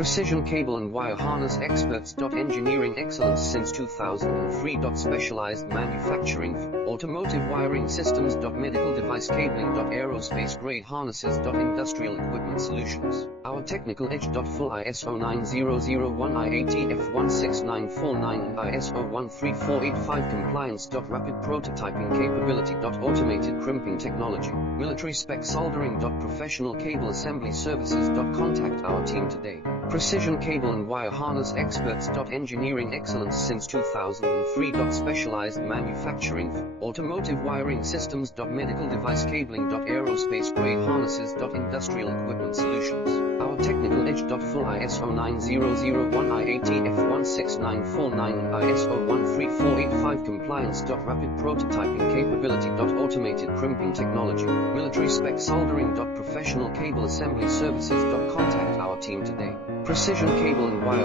Precision cable and wire harness experts. Engineering excellence since 2003. Specialized manufacturing for automotive wiring systems. Medical device cabling. Aerospace grade harnesses. Industrial equipment solutions. Our technical edge. Full ISO 9001 IATF 16949 and ISO 13485 compliance. Rapid prototyping capability. Automated crimping technology. Military spec soldering. Professional cable assembly services. Contact our team today. Precision cable and wire harness experts. Engineering excellence since 2003. Specialized manufacturing for automotive wiring systems. Medical device cabling. Aerospace grade harnesses. Industrial equipment solutions. Our technical edge. Full ISO 9001 IATF 16949 and ISO 13485 compliance. Rapid prototyping capability. Automated crimping technology. Military spec soldering. Professional cable assembly services. Contact our team today. Precision cable and wire